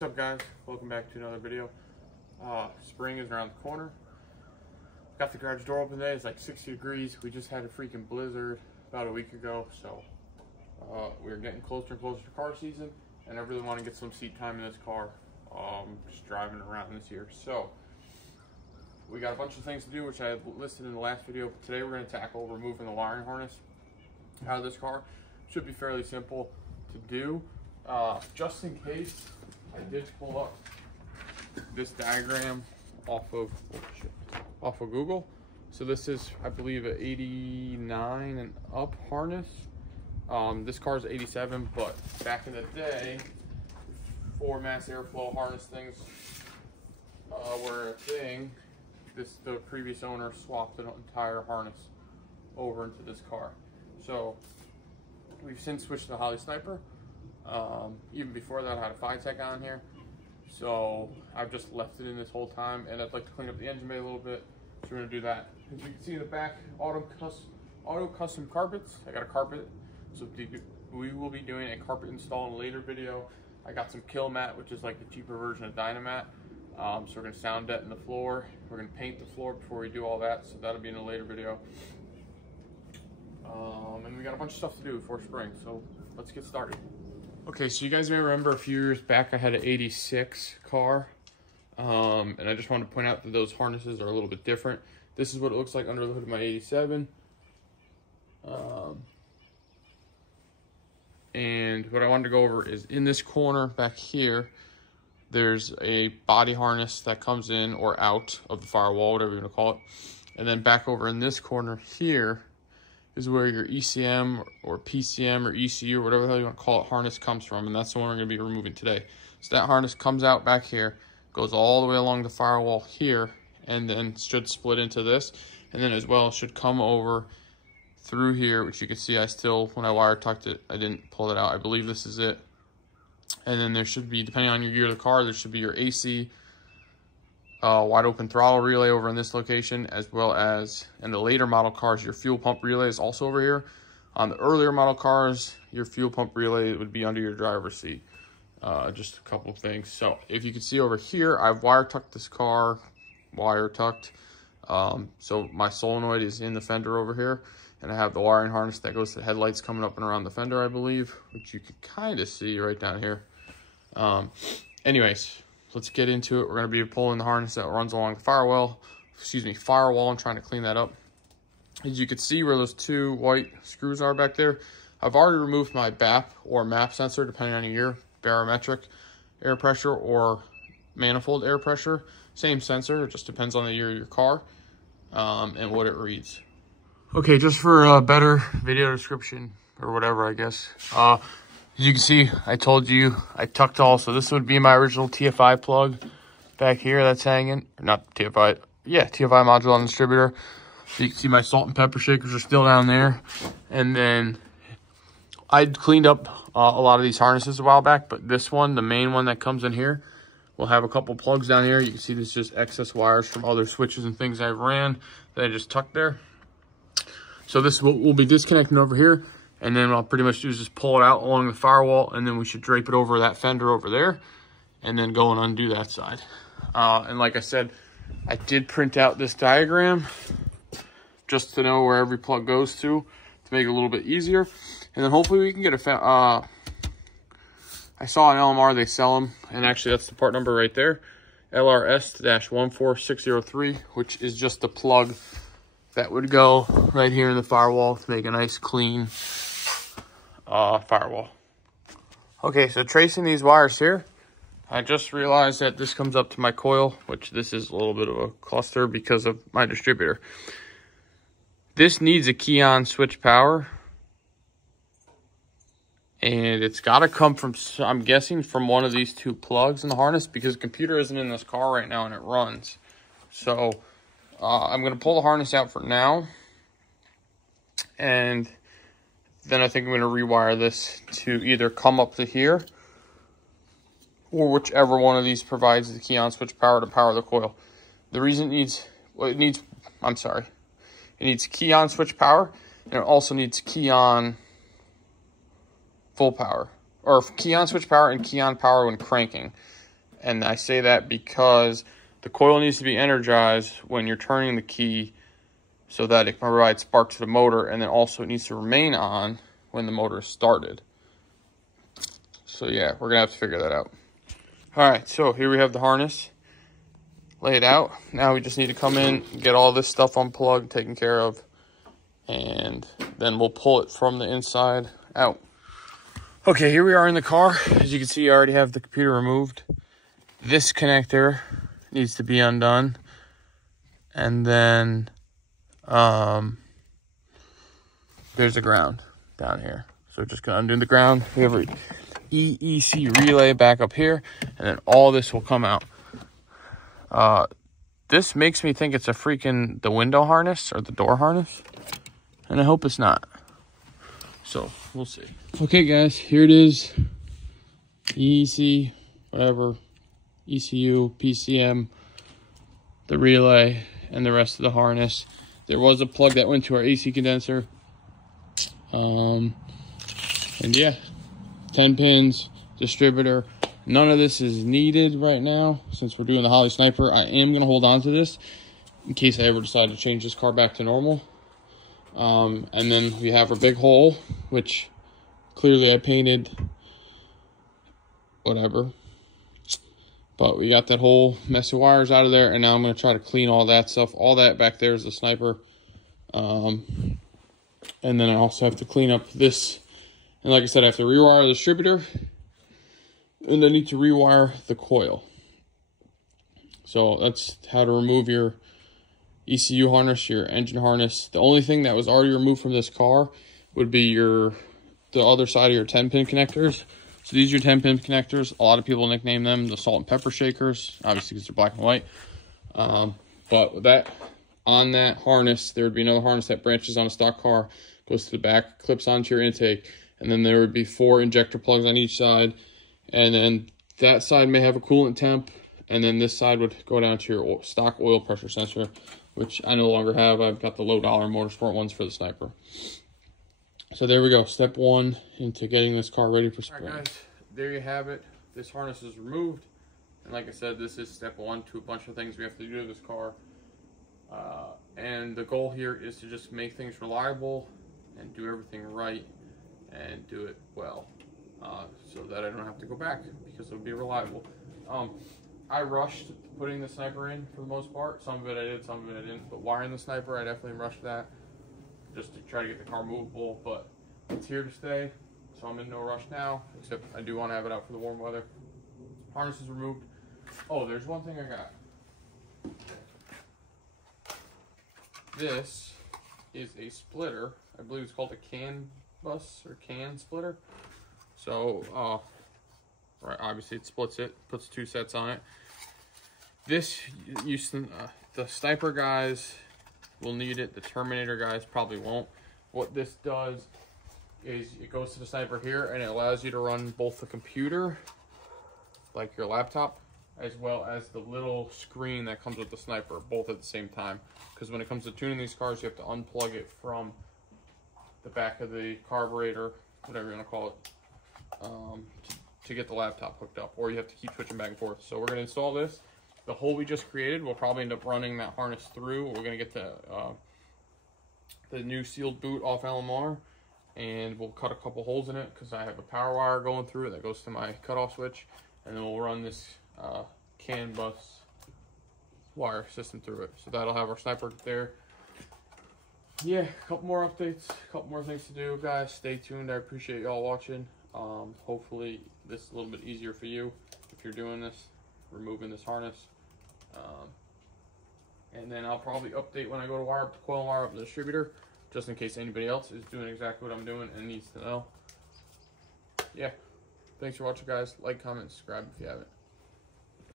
What's up, guys? Welcome back to another video. Spring is around the corner. Got the garage door open today. It's like 60 degrees. We just had a freaking blizzard about a week ago, so we're getting closer and closer to car season, and I really want to get some seat time in this car. Just driving around this year. So we got a bunch of things to do, which I listed in the last video. But today we're going to tackle removing the wiring harness out of this car. Should be fairly simple to do. Just in case, I did pull up this diagram off of Google. So this is, I believe, an 89 and up harness. This car is 87, but back in the day, before mass airflow harness things were a thing, the previous owner swapped the entire harness over into this car. So we've since switched to the Holley Sniper. Even before that, I had a Phi-Tech on here, so I've just left it in this whole time, and I'd like to clean up the engine bay a little bit, so we're going to do that. As you can see in the back, auto custom carpets. I got a carpet, so we will be doing a carpet install in a later video. I got some Kill Mat, which is like the cheaper version of Dynamat, so we're going to sound deaden the floor. We're going to paint the floor before we do all that, so that'll be in a later video. And we got a bunch of stuff to do before spring, so let's get started. Okay, so you guys may remember a few years back I had an 86 car, and I just wanted to point out that those harnesses are a little bit different. This is what it looks like under the hood of my 87. And what I wanted to go over is in this corner back here, there's a body harness that comes in or out of the firewall, whatever you want to call it. And then back over in this corner here is where your ECM or PCM or ECU or whatever the hell you want to call it harness comes from, and that's the one we're going to be removing today. So that harness comes out back here, goes all the way along the firewall here, and then should split into this, and then as well should come over through here, which you can see I still, when I wire tucked it, I didn't pull it out. I believe this is it. And then there should be, depending on your year of the car, there should be your AC wide open throttle relay over in this location, as well as in the later model cars, your fuel pump relay is also over here. On the earlier model cars, your fuel pump relay would be under your driver's seat. Just a couple of things. So if you can see over here, I've wire tucked this car, so my solenoid is in the fender over here, and I have the wiring harness that goes to the headlights coming up and around the fender, I believe, which you can kind of see right down here. Anyways, let's get into it. We're going to be pulling the harness that runs along the firewall, and trying to clean that up. As you can see where those two white screws are back there, I've already removed my BAP or MAP sensor, depending on your year, barometric air pressure or manifold air pressure. Same sensor, it just depends on the year of your car and what it reads. Okay, just for a better video description or whatever, I guess. As you can see, I told you I tucked all, so this would be my original TFI plug back here that's hanging. Not TFI, yeah, TFI module on the distributor. So you can see my salt and pepper shakers are still down there. And then I'd cleaned up a lot of these harnesses a while back, but this one, the main one that comes in here, will have a couple plugs down here. You can see this is just excess wires from other switches and things I ran that I just tucked there. So this will be disconnecting over here. And then what I'll pretty much do is just pull it out along the firewall, and then we should drape it over that fender over there, and then go and undo that side. And like I said, I did print out this diagram just to know where every plug goes to make it a little bit easier. And then hopefully we can get I saw an LMR, they sell them, and actually that's the part number right there, LRS-14603, which is just the plug that would go right here in the firewall to make a nice clean firewall. Okay, so tracing these wires here, I just realized that this comes up to my coil, which this is a little bit of a cluster because of my distributor. This needs a key-on switch power, and it's got to come from, I'm guessing, from one of these two plugs in the harness, because the computer isn't in this car right now and it runs. So I'm going to pull the harness out for now, and then I think I'm going to rewire this to either come up to here, or whichever one of these provides the key-on switch power to power the coil. The reason it needs key-on switch power, and it also needs key-on full power, or key on switch power and key on power when cranking. And I say that because the coil needs to be energized when you're turning the key so that it can provide spark to the motor, and then also it needs to remain on when the motor is started. So yeah, we're gonna have to figure that out. All right, so here we have the harness laid out. Now we just need to come in, get all this stuff unplugged, taken care of, and then we'll pull it from the inside out. Okay, here we are in the car. As you can see, I already have the computer removed. This connector needs to be undone. And then there's a ground down here. So just gonna undo the ground. We have our ECU relay back up here, and then all this will come out. This makes me think it's the window harness or the door harness, and I hope it's not. So we'll see. Okay guys, here it is. ECU, PCM, the relay, and the rest of the harness. There was a plug that went to our AC condenser. And yeah, 10 pins, distributor. None of this is needed right now since we're doing the Holley Sniper. I am going to hold on to this in case I ever decide to change this car back to normal. And then we have our big hole, which clearly I painted, whatever. But we got that whole mess of wires out of there, and now I'm going to try to clean all that stuff. All that back there is the Sniper. And then I also have to clean up this. And like I said, I have to rewire the distributor, and I need to rewire the coil. So that's how to remove your ECU harness, your engine harness. The only thing that was already removed from this car would be the other side of your 10-pin connectors. So these are your 10-pin connectors. A lot of people nickname them the salt and pepper shakers, obviously because they're black and white. But on that harness, there would be another harness that branches on a stock car, goes to the back, clips onto your intake, and then there would be 4 injector plugs on each side. And then that side may have a coolant temp, and then this side would go down to your stock oil pressure sensor, which I no longer have. I've got the low-dollar Motorsport ones for the Sniper. So there we go, step 1 into getting this car ready for spring. All right, guys, there you have it. This harness is removed. And like I said, this is step 1 to a bunch of things we have to do to this car. And the goal here is to just make things reliable and do everything right and do it well. So that I don't have to go back because it'll be reliable. I rushed putting the Sniper in for the most part. Some of it I did, some of it I didn't. But wiring the Sniper, I definitely rushed that just to try to get the car movable. But it's here to stay, so I'm in no rush now, except I do want to have it out for the warm weather. Harness is removed. Oh, there's one thing I got. This is a splitter. I believe it's called a CAN bus or CAN splitter. So, right, obviously it splits it, puts 2 sets on it. This, the Sniper guys will need it. The Terminator guys probably won't. What this does is it goes to the Sniper here, and it allows you to run both the computer, like your laptop, as well as the little screen that comes with the Sniper, both at the same time. Because when it comes to tuning these cars, you have to unplug it from the back of the carburetor, whatever you want to call it, to get the laptop hooked up, or you have to keep switching back and forth. So we're going to install this. The hole we just created, we'll probably end up running that harness through. We're going to get the new sealed boot off LMR, and we'll cut a couple holes in it because I have a power wire going through it that goes to my cutoff switch, and then we'll run this CAN bus wire system through it. So that'll have our Sniper there. Yeah, a couple more updates, a couple more things to do, guys. Stay tuned. I appreciate y'all watching. Hopefully this is a little bit easier for you if you're doing this, removing this harness. And then I'll probably update when I go to wire up the coil and wire up the distributor, just in case anybody else is doing exactly what I'm doing and needs to know. Yeah, thanks for watching, guys. Like, comment, subscribe if you haven't.